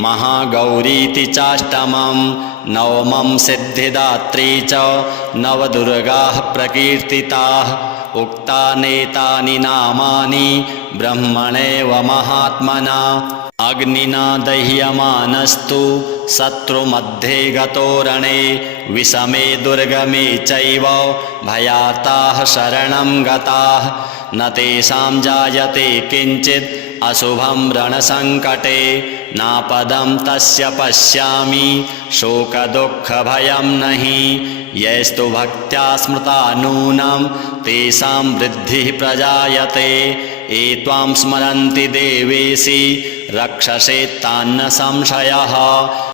महागौरीति चाष्टमं नवमं सिद्धिदात्री च नवदुर्गाः प्रकीर्तिताः उक्तानेतानि नामानि ब्रह्मणेव महात्मना अग्निना दह्यमानस्तु शत्रुमध्ये गतो रणे विषमे दुर्गमे चैव भयार्ताः शरणं गताः न तेषां जायते किञ्चित् अशुभं रणसङ्कटे नापदं तस्य पश्यामि शोकदुःखभयं नहि यैस्तु भक्त्या स्मृता नूनं तेषां वृद्धिः प्रजायते ये त्वां स्मरन्ति देवेशि रक्षसे तान्न संशयः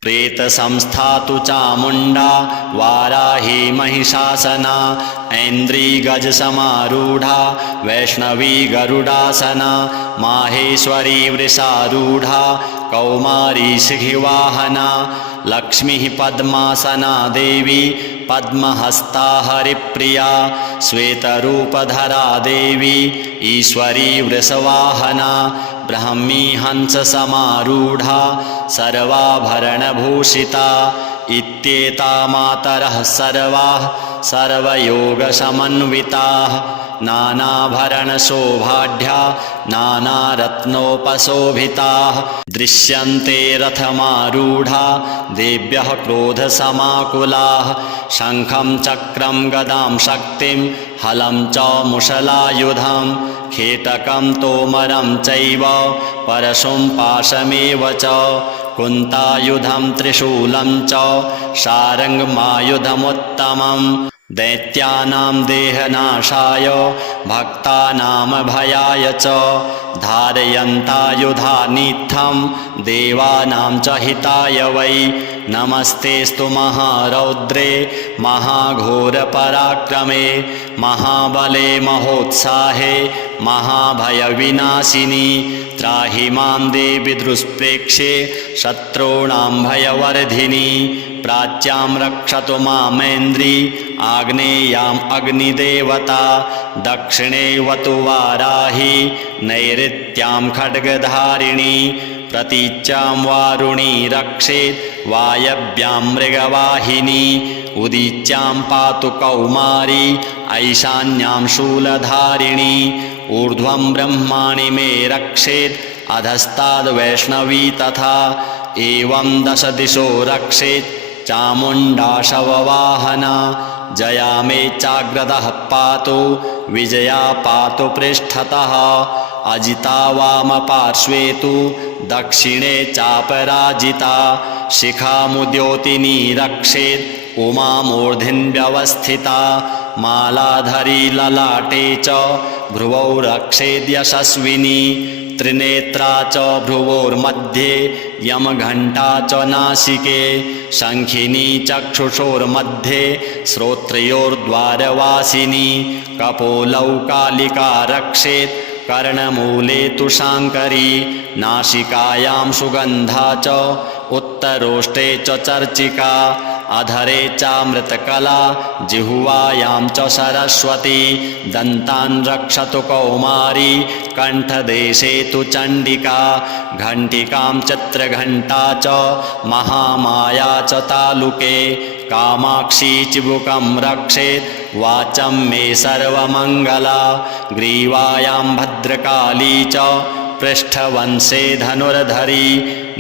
प्रेतसंस्था तु चामुण्डा वाराही महिषासना ऐन्द्री गजसमारूढा वैष्णवी गरुडासना माहेश्वरी वृषारूढा कौमारी शिखिवाहना लक्ष्मीः पद्मासना देवी पद्महस्ता हरिप्रिया श्वेतरूपधरा देवी ईश्वरी वृषवाहना ब्राह्मी हंससमारूढा सर्वाभरणभूषिता इत्येता मातरः सर्वाः सर्वयोगसमन्विताः नानाभरणशोभाढ्या नानारत्नोपशोभिताः दृश्यन्ते रथमारूढा देव्यः क्रोधसमाकुलाः शङ्खं चक्रं गदां शक्तिं हलं च मुशलायुधं खेटकं तोमरं चैव परशुं पाशमेव च कुन्तायुधं त्रिशूलं च शारङ्गमायुधमुत्तमं दैत्यानां देहनाशाय भक्तानामभयाय च धारयन्तायुधानीत्थं देवानां च हिताय वै नमस्तेस्तु महारौद्रे महाघोरपराक्रमे महाबले महोत्साहे महाभयविनाशिनी त्राहि मां देवि दुष्प्रेक्षे शत्रूणां भयवर्धिनी प्राच्यां रक्षतु मामेन्द्री आग्नेयाम् अग्निदेवता दक्षिणे वतु वाराही नैऋत्यां खड्गधारिणी प्रतीच्यां वारुणी रक्षेत् वायव्यां मृगवाहिनी उदीच्यां पातु कौमारी ऐशान्यां शूलधारिणी ऊर्ध्वं ब्रह्माणि मे रक्षेत् अधस्ताद्वैष्णवी तथा एवं दश दिशो रक्षेत् चामुण्डा शववाहना जया मे चाग्रतः पातु विजया पातु पृष्ठतः अजिता वामपार्श्वे तु दक्षिणे चापराजिता शिखामुद्योतिनी रक्षेत् उमा मूर्ध्न्यवस्थिता मालाधरी ललाटे च भ्रुवौ रक्षेद्यशस्विनी त्रिनेत्रा च भ्रुवोर्मध्ये यमघण्टा च नासिके शङ्खिनी चक्षुषोर्मध्ये श्रोत्रयोर्द्वारवासिनी कपोलौ कालिका रक्षेत् कर्णमूले तु शाङ्करी नासिकायां सुगन्धा च उत्तरोष्टे च चर्चिका अधरे चामृतकला जिह्वायां च सरस्वती दन्तान् रक्षतु कौमारी कण्ठदेशे तु चण्डिका घण्टिकां चित्रघण्टा च महामाया च तालुके कामाक्षी चिबुकं रक्षेत् वाचं मे सर्वमङ्गला ग्रीवायां भद्रकाली च पृष्ठवंशे धनुर्धरी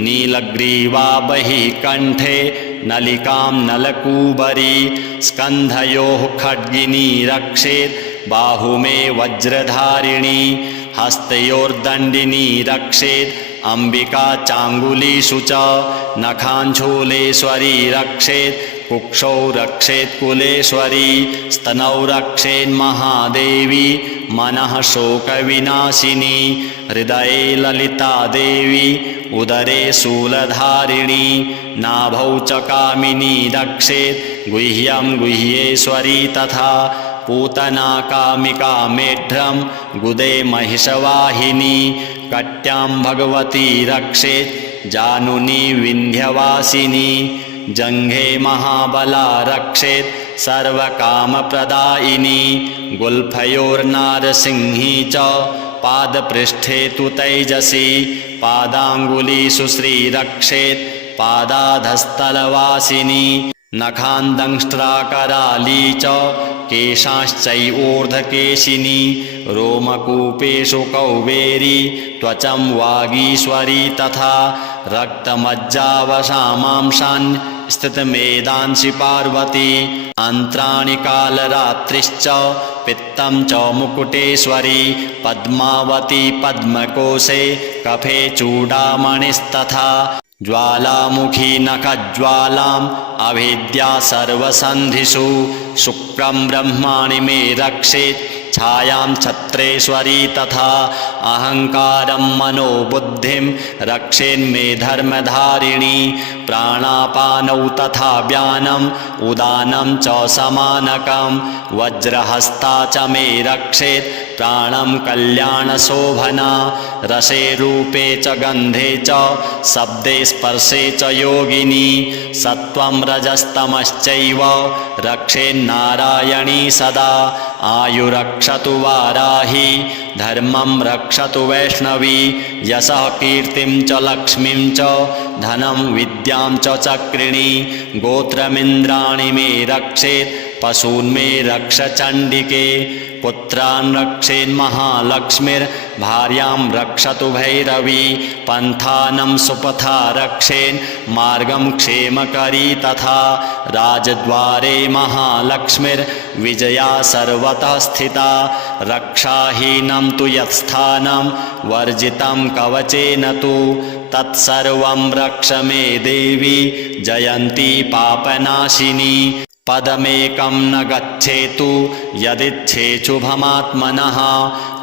नीलग्रीवा बहिः कण्ठे नलिकां नलकूबरी स्कन्धयोः खड्गिनी रक्षेत् बाहुमे वज्रधारिणी हस्तयोर्दण्डिनी रक्षेत् अम्बिका चाङ्गुलीषु च नखाञ्छूलेश्वरी रक्षेत् कुक्षौ रक्षेत् कुलेश्वरी स्तनौ रक्षेन्महादेवी मनः शोकविनाशिनी हृदये ललिता देवी उदरे शूलधारिणी नाभौ च कामिनी रक्षेत् गुह्यं गुह्येश्वरी तथा पूतना कामिका मेढ्रं गुदे महिषवाहिनी कट्यां भगवती रक्षेत् जानुनी विन्ध्यवासिनी जङ्घे महाबला रक्षेत् सर्वकामप्रदायिनी गुल्फयोर्नारसिंही च पादपृष्ठे तु तैजसी पादाङ्गुलीषु श्रीरक्षेत् पादाधस्थलवासिनी नखान्दंष्ट्राकराली च केशाश्चैवोर्ध्वकेशिनी रोमकूपेषु कौबेरी त्वचं वागीश्वरी तथा रक्तमज्जावशामांशान् स्थितमेदांसि पार्वती अन्त्राणि कालरात्रिश्च पित्तं च मुकुटेश्वरी पद्मावती पद्मकोशे कफे चूडामणिस्तथा ज्वालामुखी नखज्वालाम् अभिद्या सर्वसन्धिषु शुक्रं ब्रह्माणि मे रक्षेत् छायां छत्रेश्वरी तथा अहङ्कारं मनोबुद्धिं रक्षेन्मे धर्मधारिणी प्राणापानौ तथा व्यानम् उदानं च समानकं वज्रहस्ता च मे रक्षेत् प्राणं कल्याणशोभना रसे रूपे च गन्धे च शब्दे स्पर्शे च योगिनी सत्त्वं रजस्तमश्चैव रक्षेन्नारायणी सदा आयुरक्षतु वाराही धर्मं रक्षतु वैष्णवी यशः कीर्तिं च लक्ष्मीं च धनं विद्यां च चक्रिणी गोत्रमिन्द्राणि मे रक्षेत् पशून्मे रक्ष चण्डिके पुत्रान् रक्षेन्महालक्ष्मीर्भार्यां रक्षतु भैरवी पन्थानं सुपथा रक्षेन् मार्गं क्षेमकरी तथा राजद्वारे महालक्ष्मीर्विजया सर्वतः स्थिता रक्षाहीनं तु यत्स्थानं वर्जितं कवचेन तु तत्सर्वं रक्ष मे देवी जयन्ती पापनाशिनी पदमेकं न गच्छेतु यदिच्छेच्छुभमात्मनः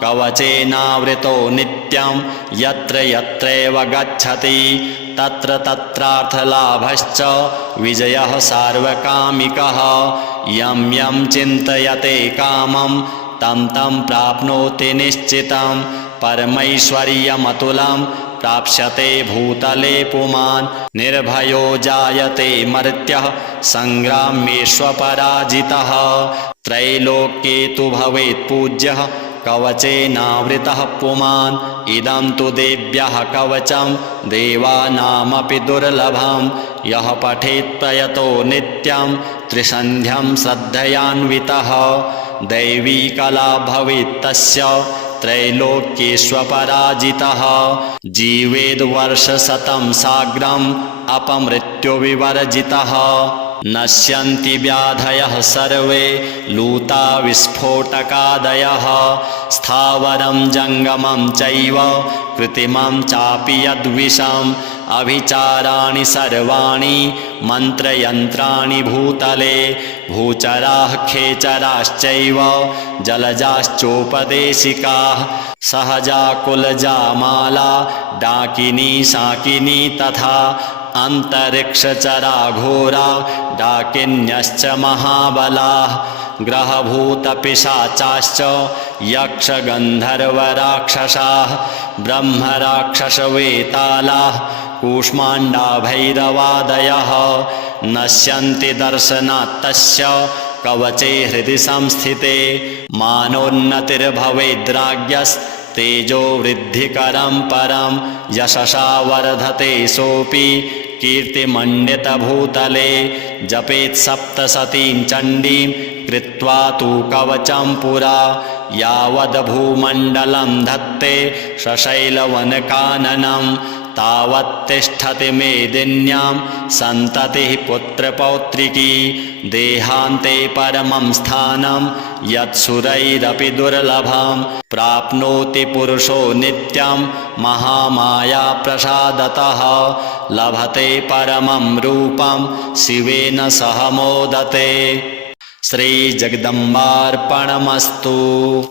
कवचेनावृतो नित्यं यत्र यत्रैव गच्छति तत्र तत्रार्थलाभश्च विजयः सार्वकामिकः यं यं चिन्तयते कामं तं तं प्राप्नोति निश्चितं परमैश्वर्यमतुलं प्राप्स्यते भूतले पुमान् निर्भयो जायते मर्त्यः संग्रामेष्वपराजितः त्रैलोक्ये तु भवेत् पूज्यः कवचेनावृतः पुमान् इदं तु देव्यः कवचं देवानामपि दुर्लभं यः पठेत् प्रयतो नित्यं त्रिसन्ध्यं श्रद्धयान्वितः दैवी कला भवेत् तस्य त्रैलोक्येष्वपराजितः जीवेद्वर्षशतं साग्रम् अपमृत्युविवर्जितः नश्यन्ति व्याधयः सर्वे लूता विस्फोटकादयः स्थावरं जङ्गमं चैव कृत्रिमं चापि यद्विषम् अभिचाराणि सर्वाणि मन्त्रयन्त्राणि भूतले भूचराः खेचराश्चैव जलजाश्चोपदेशिकाः सहजा कुलजा माला डाकिनी शाकिनी तथा अन्तरिक्षचरा घोरा डाकिन्यश्च महाबलाः ग्रहभूतपिशाचाश्च यक्षगन्धर्वराक्षसाः ब्रह्मराक्षसवेतालाः कूष्माण्डा भैरवादयः नश्यन्ति दर्शनात् तस्य कवचे हृदि संस्थिते मानोन्नतिर्भवेद्राज्ञस्तेजो वृद्धिकरं परं यशसा वर्धते सोऽपि कीर्तिमण्डितभूतले जपेत् सप्तशतीं चण्डीं कृत्वा तु कवचं पुरा यावद्भूमण्डलं धत्ते सशैलवनकाननं तावत्तिष्ठति मेदिन्यां सन्ततिः पुत्रपौत्रिकी देहान्ते परमं स्थानं यत्सुरैरपि दुर्लभं प्राप्नोति पुरुषो नित्यं महामाया प्रसादतः लभते परमं रूपं शिवेन सह मोदते। श्रीजगदम्बार्पणमस्तु।